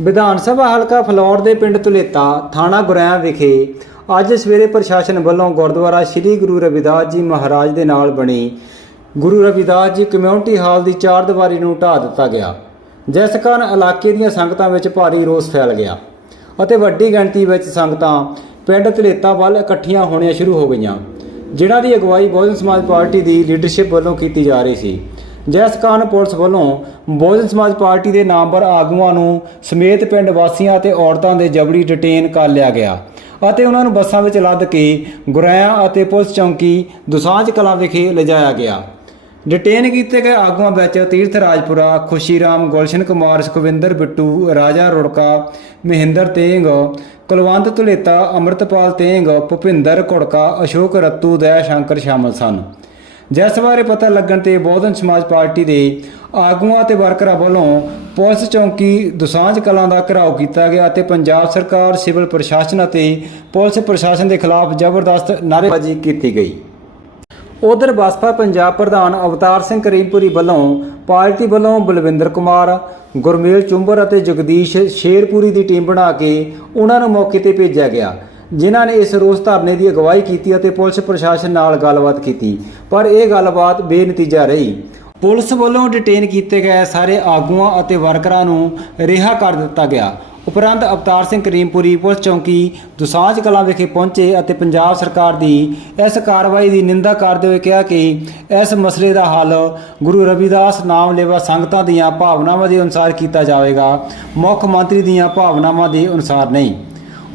ਵਿਧਾਨ ਸਭਾ ਹਲਕਾ ਫਲੌਰ ਦੇ ਪਿੰਡ ਤੁਲੇਤਾ ਥਾਣਾ ਗੁਰੈਆਂ ਵਿਖੇ ਅੱਜ ਸਵੇਰੇ ਪ੍ਰਸ਼ਾਸਨ ਵੱਲੋਂ ਗੁਰਦੁਆਰਾ ਸ੍ਰੀ ਗੁਰੂ ਰਵਿਦਾਸ ਜੀ ਮਹਾਰਾਜ ਦੇ ਨਾਲ ਬਣੀ ਗੁਰੂ ਰਵਿਦਾਸ ਜੀ ਕਮਿਊਨਿਟੀ ਹਾਲ ਦੀ ਚਾਰ ਦੀਵਾਰੀ ਨੂੰ ਢਾਹ ਦਿੱਤਾ ਗਿਆ, ਜਿਸ ਕਾਰਨ ਇਲਾਕੇ ਦੀਆਂ ਸੰਗਤਾਂ ਵਿੱਚ ਭਾਰੀ ਰੋਸ ਫੈਲ ਗਿਆ ਅਤੇ ਵੱਡੀ ਗਿਣਤੀ ਵਿੱਚ ਸੰਗਤਾਂ ਪਿੰਡ ਧਲੇਤਾ ਵੱਲ ਇਕੱਠੀਆਂ ਹੋਣੀਆਂ ਸ਼ੁਰੂ ਹੋ ਗਈਆਂ, ਜਿਨ੍ਹਾਂ ਦੀ ਅਗਵਾਈ ਬਹੁਜਨ ਸਮਾਜ ਪਾਰਟੀ ਦੀ ਲੀਡਰਸ਼ਿਪ ਵੱਲੋਂ ਕੀਤੀ ਜਾ ਰਹੀ ਸੀ। ਜਿਸ ਕਾਰਨ ਪੁਲਿਸ ਵੱਲੋਂ ਬਹੁਜਨ ਸਮਾਜ ਪਾਰਟੀ ਦੇ ਨਾਮਵਰ ਆਗੂਆਂ ਨੂੰ ਸਮੇਤ ਪਿੰਡ ਵਾਸੀਆਂ ਅਤੇ ਔਰਤਾਂ ਦੇ ਜਬਰੀ ਡਿਟੇਨ ਕਰ ਲਿਆ ਗਿਆ ਅਤੇ ਉਹਨਾਂ ਨੂੰ ਬੱਸਾਂ ਵਿੱਚ ਲੱਦ ਕੇ ਗੁਰੈਆਂ ਅਤੇ ਪੁਲਿਸ ਚੌਂਕੀ ਦੁਸਾਂਝ ਕਲਾਂ ਵਿਖੇ ਲਿਜਾਇਆ ਗਿਆ। ਡਿਟੇਨ ਕੀਤੇ ਗਏ ਆਗੂਆਂ ਵਿੱਚ ਤੀਰਥ ਰਾਜਪੁਰਾ, ਖੁਸ਼ੀਰਾਮ, ਗੁਲਸ਼ਨ ਕੁਮਾਰ, ਸੁਖਵਿੰਦਰ ਬਿੱਟੂ, ਰਾਜਾ ਰੁੜਕਾ, ਮਹਿੰਦਰ ਤੇਂਗ, ਕੁਲਵੰਤ ਤੁਲੇਤਾ ਅਮਰਤਪਾਲ ਤੇਂਗ, ਭੁਪਿੰਦਰ ਘੁੜਕਾ, ਅਸ਼ੋਕ ਰੱਤੂ, ਦਇਆ ਸ਼ੰਕਰ ਸ਼ਾਮਲ ਸਨ। ਜਿਸ ਬਾਰੇ ਪਤਾ ਲੱਗਣ ਤੇ ਬਹੁਜਨ ਸਮਾਜ ਪਾਰਟੀ ਦੇ ਆਗੂਆਂ ਤੇ ਵਰਕਰਾਂ ਵੱਲੋਂ ਪੁਲਿਸ ਚੌਂਕੀ ਦੁਸਾਂਝ ਕਲਾਂ ਦਾ ਘਿਰਾਓ ਕੀਤਾ ਗਿਆ ਅਤੇ ਪੰਜਾਬ ਸਰਕਾਰ, ਸਿਵਲ ਪ੍ਰਸ਼ਾਸਨ ਅਤੇ ਪੁਲਿਸ ਪ੍ਰਸ਼ਾਸਨ ਦੇ ਖਿਲਾਫ ਜ਼ਬਰਦਸਤ ਨਾਅਰੇਬਾਜ਼ੀ ਕੀਤੀ ਗਈ। ਉਧਰ ਬਸਪਾ ਪੰਜਾਬ ਪ੍ਰਧਾਨ ਅਵਤਾਰ ਸਿੰਘ ਕਰੀਮਪੁਰੀ ਵੱਲੋਂ ਪਾਰਟੀ ਵੱਲੋਂ ਬਲਵਿੰਦਰ ਕੁਮਾਰ, ਗੁਰਮੇਲ ਚੁੰਬਰ ਅਤੇ ਜਗਦੀਸ਼ ਸ਼ੇਰਪੁਰੀ ਦੀ ਟੀਮ ਬਣਾ ਕੇ ਉਹਨਾਂ ਨੂੰ ਮੌਕੇ ਤੇ ਭੇਜਿਆ ਗਿਆ। ਜਿਨ੍ਹਾਂ ਨੇ ਇਸ ਰੋਸ ਧਰਨੇ ਦੀ ਅਗਵਾਈ ਕੀਤੀ ਅਤੇ ਪੁਲਿਸ ਪ੍ਰਸ਼ਾਸਨ ਨਾਲ ਗੱਲਬਾਤ ਕੀਤੀ। ਪਰ ਇਹ ਗੱਲਬਾਤ ਬੇਨਤੀਜਾ ਰਹੀ। ਪੁਲਿਸ ਵੱਲੋਂ ਡਿਟੇਨ ਕੀਤੇ ਗਏ ਸਾਰੇ ਆਗੂਆਂ ਅਤੇ ਵਰਕਰਾਂ ਨੂੰ ਰਿਹਾ ਕਰ ਦਿੱਤਾ ਗਿਆ। ਉਪਰੰਤ ਅਵਤਾਰ ਸਿੰਘ ਕਰੀਮਪੁਰੀ ਪੁਲਿਸ ਚੌਂਕੀ ਦੁਸਾਂਝ ਕਲਾਂ ਵਿਖੇ ਪਹੁੰਚੇ ਅਤੇ ਪੰਜਾਬ ਸਰਕਾਰ ਦੀ ਇਸ ਕਾਰਵਾਈ ਦੀ ਨਿੰਦਾ ਕਰਦੇ ਹੋਏ ਕਿਹਾ ਕਿ ਇਸ ਮਸਲੇ ਦਾ ਹੱਲ ਗੁਰੂ ਰਵਿਦਾਸ ਨਾਮ ਲੇਵਾ ਸੰਗਤਾਂ ਦੀਆਂ ਭਾਵਨਾਵਾਂ ਦੇ ਅਨੁਸਾਰ ਕੀਤਾ ਜਾਵੇਗਾ। ਮੁੱਖ ਮੰਤਰੀ ਦੀਆਂ ਭਾਵਨਾਵਾਂ ਦੇ ਅਨੁਸਾਰ ਨਹੀਂ।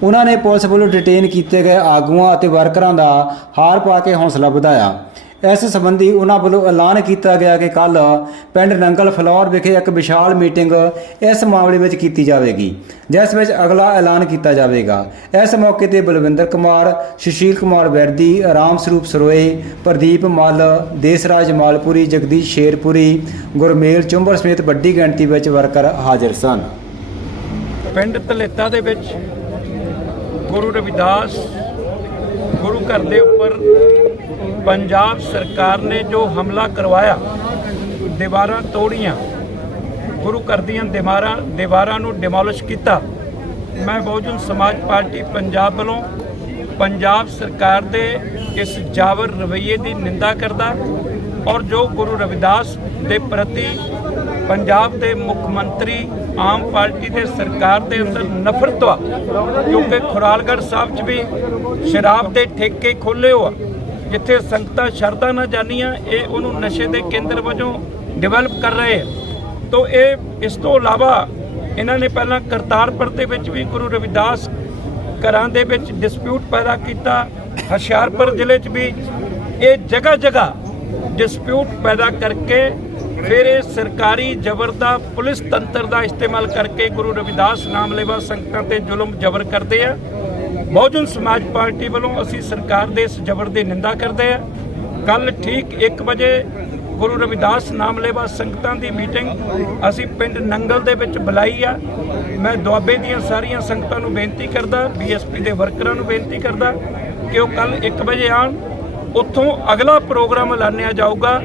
ਉਹਨਾਂ ਨੇ ਪੁਲਿਸ ਵੱਲੋਂ ਡਿਟੇਨ ਕੀਤੇ ਗਏ ਆਗੂਆਂ ਅਤੇ ਵਰਕਰਾਂ ਦਾ ਹਾਰ ਪਾ ਕੇ ਹੌਸਲਾ ਵਧਾਇਆ। ਇਸ ਸੰਬੰਧੀ ਉਹਨਾਂ ਵੱਲੋਂ ਐਲਾਨ ਕੀਤਾ ਗਿਆ ਕਿ ਕੱਲ ਪਿੰਡ ਨੰਗਲ ਫਲੌਰ ਵਿਖੇ ਇੱਕ ਵਿਸ਼ਾਲ ਮੀਟਿੰਗ ਇਸ ਮਾਮਲੇ ਵਿੱਚ ਕੀਤੀ ਜਾਵੇਗੀ, ਜਿਸ ਵਿੱਚ ਅਗਲਾ ਐਲਾਨ ਕੀਤਾ ਜਾਵੇਗਾ। ਇਸ ਮੌਕੇ ਤੇ ਬਲਵਿੰਦਰ ਕੁਮਾਰ, ਸੁਸ਼ੀਲ ਕੁਮਾਰ ਵੈਰਦੀ, ਰਾਮ ਸਰੂਪ ਸਰੋਏ, ਪ੍ਰਦੀਪ ਮੱਲ, ਦੇਸਰਾਜ ਮਾਲਪੁਰੀ, ਜਗਦੀਸ਼ ਸ਼ੇਰਪੁਰੀ, ਗੁਰਮੇਲ ਚੁੰਬਰ ਸਮੇਤ ਵੱਡੀ ਗਿਣਤੀ ਵਿੱਚ ਵਰਕਰ ਹਾਜ਼ਰ ਸਨ। ਪਿੰਡ ਧਲੇਤਾ ਦੇ ਵਿੱਚ ਗੁਰੂ ਰਵਿਦਾਸ ਗੁਰੂ ਘਰ ਦੇ ਉੱਪਰ ਪੰਜਾਬ ਸਰਕਾਰ ਨੇ ਜੋ ਹਮਲਾ ਕਰਵਾਇਆ, ਦੀਵਾਰਾਂ ਤੋੜੀਆਂ, ਗੁਰੂ ਘਰ ਦੀਆਂ ਦੀਵਾਰਾਂ ਦੀਵਾਰਾਂ ਨੂੰ ਡਿਮੋਲਿਸ਼ ਕੀਤਾ, ਮੈਂ ਬਹੁਜਨ ਸਮਾਜ ਪਾਰਟੀ ਪੰਜਾਬ ਵੱਲੋਂ ਪੰਜਾਬ ਸਰਕਾਰ ਦੇ ਇਸ ਜਾਵਰ ਰਵੱਈਏ ਦੀ ਨਿੰਦਾ ਕਰਦਾ ਔਰ ਜੋ ਗੁਰੂ ਰਵਿਦਾਸ ਦੇ ਪ੍ਰਤੀ ਪੰਜਾਬ ਦੇ ਮੁੱਖ ਮੰਤਰੀ ਆਮ ਪਾਰਟੀ ਦੇ ਸਰਕਾਰ ਦੇ ਅੰਦਰ ਨਫ਼ਰਤ ਆ, ਕਿਉਂਕਿ ਖੁਰਾਲਗੜ੍ਹ ਸਾਹਿਬ 'ਚ ਵੀ ਸ਼ਰਾਬ ਦੇ ਠੇਕੇ ਖੋਲੇ ਹੋ ਜਿੱਥੇ ਸੰਗਤਾਂ ਸ਼ਰਧਾ ਨਾ ਜਾਣੀਆਂ ਇਹ ਉਹਨੂੰ ਨਸ਼ੇ ਦੇ ਕੇਂਦਰ ਵਜੋਂ ਡਿਵੈਲਪ ਕਰ ਰਹੇ ਆ। ਤੋ ਇਹ, ਇਸ ਤੋਂ ਇਲਾਵਾ ਇਹਨਾਂ ਨੇ ਪਹਿਲਾਂ ਕਰਤਾਰਪੁਰ ਦੇ ਵਿੱਚ ਵੀ ਗੁਰੂ ਰਵਿਦਾਸ ਘਰਾਂ ਦੇ ਵਿੱਚ ਡਿਸਪਿਊਟ ਪੈਦਾ ਕੀਤਾ, ਹੁਸ਼ਿਆਰਪੁਰ ਜ਼ਿਲ੍ਹੇ 'ਚ ਵੀ ਇਹ ਜਗ੍ਹਾ ਜਗ੍ਹਾ ਡਿਸਪਿਊਟ ਪੈਦਾ ਕਰਕੇ ਫਿਰ ਇਹ ਸਰਕਾਰੀ ਜ਼ਬਰ ਦਾ ਪੁਲਿਸ ਤੰਤਰ ਦਾ ਇਸਤੇਮਾਲ ਕਰਕੇ ਗੁਰੂ ਰਵਿਦਾਸ ਨਾਮ ਲੇਵਾ ਸੰਗਤਾਂ ਤੇ ਜ਼ੁਲਮ ਜ਼ਬਰ ਕਰਦੇ ਆ। ਬਹੁਜਨ ਸਮਾਜ ਪਾਰਟੀ ਵੱਲੋਂ ਅਸੀਂ ਸਰਕਾਰ ਦੇ ਇਸ ਜ਼ਬਰ ਦੀ ਨਿੰਦਾ ਕਰਦੇ ਆ। ਕੱਲ ਠੀਕ 1 ਵਜੇ ਗੁਰੂ ਰਵਿਦਾਸ ਨਾਮ ਲੇਵਾ ਸੰਗਤਾਂ ਦੀ ਮੀਟਿੰਗ ਅਸੀਂ ਪਿੰਡ ਨੰਗਲ ਦੇ ਵਿੱਚ ਬੁਲਾਈ ਆ। ਮੈਂ ਦੁਆਬੇ ਦੀਆਂ ਸਾਰੀਆਂ ਸੰਗਤਾਂ ਨੂੰ ਬੇਨਤੀ ਕਰਦਾ ਬੀਐਸਪੀ ਦੇ ਵਰਕਰਾਂ ਨੂੰ ਬੇਨਤੀ ਕਰਦਾ ਕਿ ਉਹ ਕੱਲ 1 ਵਜੇ ਆਉਣ। ਉੱਥੋਂ ਅਗਲਾ ਪ੍ਰੋਗਰਾਮ ਐਲਾਨਿਆ ਜਾਊਗਾ।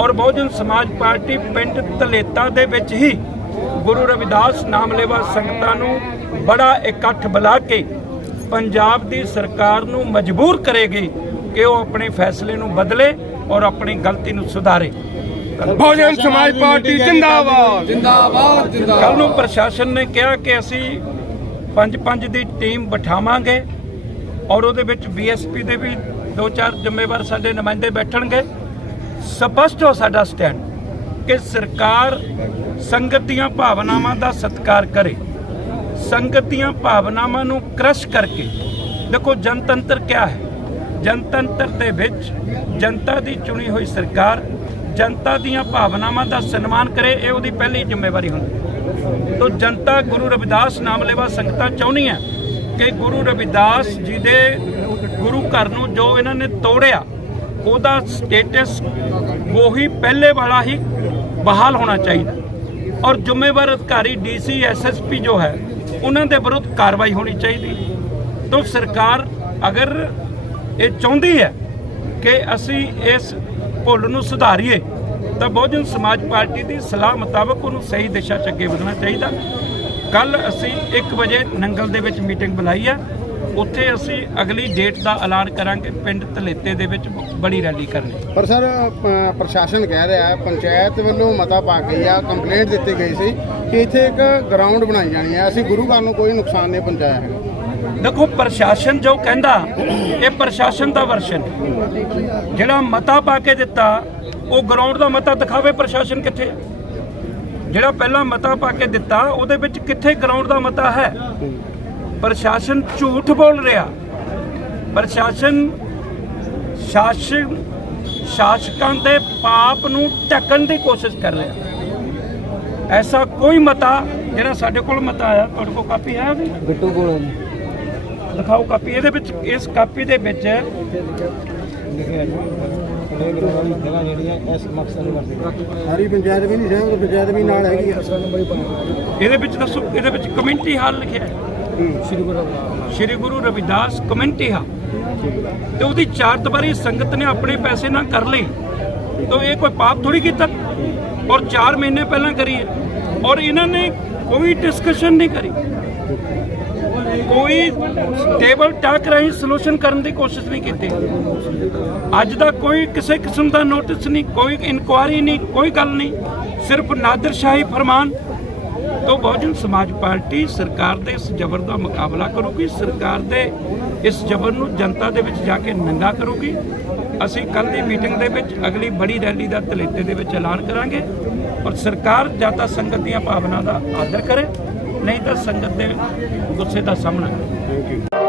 ਔਰ ਬਹੁਜਨ ਸਮਾਜ ਪਾਰਟੀ ਪਿੰਡ ਧਲੇਤਾ ਦੇ ਵਿੱਚ ਹੀ ਗੁਰੂ ਰਵਿਦਾਸ ਨਾਮ ਲੈਵਾ ਸੰਗਤਾਂ ਨੂੰ ਬੜਾ ਇਕੱਠ ਬੁਲਾ ਕੇ ਪੰਜਾਬ ਦੀ ਸਰਕਾਰ ਨੂੰ ਮਜਬੂਰ ਕਰੇਗੀ ਕਿ ਉਹ ਆਪਣੇ ਫੈਸਲੇ ਨੂੰ ਬਦਲੇ ਔਰ ਆਪਣੀ ਗਲਤੀ ਨੂੰ ਸੁਧਾਰੇ। ਬਹੁਜਨ ਸਮਾਜ ਪਾਰਟੀ ਜਿੰਦਾਬਾਦ। ਜਿੰਦਾਬਾਦ ਜਿੰਦਾਬਾਦ। ਕੱਲ ਨੂੰ ਪ੍ਰਸ਼ਾਸਨ ਨੇ ਕਿਹਾ ਕਿ ਅਸੀਂ ਪੰਜ ਪੰਜ ਦੀ ਟੀਮ ਬਿਠਾਵਾਂਗੇ ਔਰ ਉਹਦੇ ਵਿੱਚ ਬੀਐਸਪੀ ਦੇ ਵੀ ਦੋ ਚਾਰ ਜ਼ਿੰਮੇਵਾਰ ਸਾਡੇ ਨੁਮਾਇੰਦੇ ਬੈਠਣਗੇ। ਸਪਸ਼ਟ ਹੋ ਸਾਡਾ ਸਟੈਂਡ ਕਿ ਸਰਕਾਰ ਸੰਗਤ ਦੀਆਂ ਭਾਵਨਾਵਾਂ ਦਾ ਸਤਿਕਾਰ ਕਰੇ। ਸੰਗਤ ਦੀਆਂ ਭਾਵਨਾਵਾਂ ਨੂੰ ਕ੍ਰਸ਼ ਕਰਕੇ। ਦੇਖੋ, ਜਨਤੰਤਰ ਕਿਆ ਹੈ? ਜਨਤੰਤਰ ਦੇ ਵਿੱਚ ਜਨਤਾ ਦੀ ਚੁਣੀ ਹੋਈ ਸਰਕਾਰ ਜਨਤਾ ਦੀਆਂ ਭਾਵਨਾਵਾਂ ਦਾ ਸਨਮਾਨ ਕਰੇ, ਇਹ ਉਹਦੀ ਪਹਿਲੀ ਜ਼ਿੰਮੇਵਾਰੀ ਹੁੰਦੀ ਹੈ। ਜਨਤਾ ਗੁਰੂ ਰਵਿਦਾਸ ਨਾਮ ਲੈਵਾ ਸੰਗਤਾਂ ਚਾਹੁੰਦੀਆਂ ਕਿ ਗੁਰੂ ਰਵਿਦਾਸ ਜੀ ਦੇ ਗੁਰੂ ਘਰ ਨੂੰ ਜੋ ਇਹਨਾਂ ਨੇ ਤੋੜਿਆ ਉਹਦਾ ਸਟੇਟਸ ਉਹੀ ਪਹਿਲੇ ਵਾਲਾ ਹੀ ਬਹਾਲ ਹੋਣਾ ਚਾਹੀਦਾ। ਔਰ ਜ਼ਿੰਮੇਵਾਰ ਅਧਿਕਾਰੀ ਡੀਸੀ ਐਸਐਸਪੀ ਜੋ ਹੈ, ਉਹਨਾਂ ਦੇ ਵਿਰੁੱਧ ਕਾਰਵਾਈ ਹੋਣੀ ਚਾਹੀਦੀ। ਤੋਂ ਸਰਕਾਰ ਅਗਰ ਇਹ ਚਾਹੁੰਦੀ ਹੈ ਕਿ ਅਸੀਂ ਇਸ ਭੁੱਲ ਨੂੰ ਸੁਧਾਰੀਏ, ਤਾਂ ਬਹੁਜਨ ਸਮਾਜ ਪਾਰਟੀ ਦੀ ਸਲਾਹ ਮੁਤਾਬਕ ਉਹਨੂੰ ਸਹੀ ਦਿਸ਼ਾ 'ਚ ਅੱਗੇ ਵਧਣਾ ਚਾਹੀਦਾ। ਕੱਲ ਅਸੀਂ 1 ਵਜੇ ਨੰਗਲ ਦੇ ਵਿੱਚ ਮੀਟਿੰਗ ਬੁਲਾਈ ਆ ਉੱਥੇ ਅਸੀਂ ਅਗਲੀ ਡੇਟ ਦਾ ਐਲਾਨ ਕਰਾਂਗੇ ਪਿੰਡ ਧਲੇਤੇ ਦੇ ਵਿੱਚ ਬੜੀ ਰੈਲੀ ਕਰਨੀ। ਪਰ ਸਰ ਪ੍ਰਸ਼ਾਸਨ ਕਹਿ ਰਿਹਾ ਹੈ ਪੰਚਾਇਤ ਵੱਲੋਂ ਮਤਾ ਪਾ ਕੇ ਜਾਂ ਕੰਪਲੇਂਟ ਦਿੱਤੀ ਗਈ ਸੀ ਕਿ ਇੱਥੇ ਇੱਕ ਗਰਾਊਂਡ ਬਣਾਈ ਜਾਣੀ ਹੈ। ਅਸੀਂ ਗੁਰੂ ਘਰ ਨੂੰ ਕੋਈ ਨੁਕਸਾਨ ਨਹੀਂ ਪਹੁੰਚਾਇਆ ਹੈ ਦੇਖੋ ਪ੍ਰਸ਼ਾਸਨ ਜੋ ਕਹਿੰਦਾ ਇਹ ਪ੍ਰਸ਼ਾਸਨ ਦਾ ਵਰਸ਼ਨ ਜਿਹੜਾ ਮਤਾ ਪਾ ਕੇ ਦਿੱਤਾ ਉਹ ਗਰਾਊਂਡ ਦਾ ਮਤਾ ਦਿਖਾਵੇ ਪ੍ਰਸ਼ਾਸਨ ਕਿੱਥੇ। ਜਿਹੜਾ ਪਹਿਲਾਂ ਮਤਾ ਪਾ ਕੇ ਦਿੱਤਾ ਉਹਦੇ ਵਿੱਚ ਕਿੱਥੇ ਗਰਾਊਂਡ ਦਾ ਮਤਾ ਹੈ? ਪ੍ਰਸ਼ਾਸਨ ਝੂਠ ਬੋਲ ਰਿਹਾ। ਪ੍ਰਸ਼ਾਸਨ ਸ਼ਾਸਨ ਸ਼ਾਸਕਾਂ ਦੇ ਪਾਪ ਨੂੰ ਢੱਕਣ ਦੀ ਕੋਸ਼ਿਸ਼ ਕਰ ਰਿਹਾ। ਐਸਾ ਕੋਈ ਮਤਾ ਜਿਹੜਾ ਸਾਡੇ ਕੋਲ ਮਤਾ ਆਇਆ ਤੁਹਾਡੇ ਕੋਲ ਕਾਪੀ ਹੈ ਉਹਦੀ? ਬਿੱਟੂ ਕੋਲ ਦਿਖਾਓ ਕਾਪੀ ਇਹਦੇ ਵਿੱਚ ਇਸ ਕਾਪੀ ਦੇ ਵਿੱਚ ਸਾਰੀ ਪੰਚਾਇਤ ਵੀ ਨਹੀਂ ਸਹਿਮਤ ਪੰਚਾਇਤ ਵੀ ਨਾਲ ਹੈਗੀ ਆ। ਇਹਦੇ ਵਿੱਚ ਦੱਸੋ ਇਹਦੇ ਵਿੱਚ ਕਮਿਊਨਿਟੀ ਹਾਲ ਲਿਖਿਆ ਹੈ। ਸ਼੍ਰੀ ਗੁਰੂ ਰਵਿਦਾਸ ਕਮਿਊਨਿਟੀ ਹਾਲ ਤੇ ਉਹਦੀ ਚਾਰ ਦੀਵਾਰੀ ਸੰਗਤ ਨੇ ਆਪਣੇ ਪੈਸੇ ਨਾਲ ਕਰ ਲਈ ਤਾਂ ਇਹ ਕੋਈ ਪਾਪ ਥੋੜੀ ਕੀਤਾ? ਔਰ 4 ਮਹੀਨੇ ਪਹਿਲਾਂ ਕਰੀ ਔਰ ਇਹਨਾਂ ਨੇ ਕੋਈ ਡਿਸਕਸ਼ਨ ਨਹੀਂ ਕਰੀ। ਕੋਈ ਟੇਬਲ ਟਾਕ ਰਾਹੀਂ ਸੋਲੂਸ਼ਨ ਕਰਨ ਦੀ ਕੋਸ਼ਿਸ਼ ਨਹੀਂ ਕੀਤੀ। ਅੱਜ ਦਾ ਕੋਈ ਕਿਸੇ ਕਿਸਮ ਦਾ ਨੋਟਿਸ ਨਹੀਂ, ਕੋਈ ਇਨਕੁਆਰੀ ਨਹੀਂ, ਕੋਈ ਗੱਲ ਨਹੀਂ। ਸਿਰਫ ਨਾਦਰਸ਼ਾਹੀ ਫਰਮਾਨ ਤੋਂ ਬਹੁਜਨ ਸਮਾਜ ਪਾਰਟੀ ਸਰਕਾਰ ਦੇ ਇਸ ਜ਼ਬਰ ਦਾ ਮੁਕਾਬਲਾ ਕਰੂਗੀ, ਸਰਕਾਰ ਦੇ ਇਸ ਜ਼ਬਰ ਨੂੰ ਜਨਤਾ ਦੇ ਵਿੱਚ ਜਾ ਕੇ ਨੰਗਾ ਕਰੂਗੀ। ਅਸੀਂ ਕੱਲ ਦੀ ਮੀਟਿੰਗ ਦੇ ਵਿੱਚ ਅਗਲੀ ਬੜੀ ਰੈਲੀ ਦਾ ਤਲੇਤੇ ਦੇ ਵਿੱਚ ਐਲਾਨ ਕਰਾਂਗੇ ਔਰ ਸਰਕਾਰ ਜਾਂ ਤਾਂ ਸੰਗਤ ਦੀਆਂ ਭਾਵਨਾ ਦਾ ਆਦਰ ਕਰੇ, ਨਹੀਂ ਤਾਂ ਸੰਗਤ ਦੇ ਗੁੱਸੇ ਦਾ ਸਾਹਮਣਾ ਕਰੇ।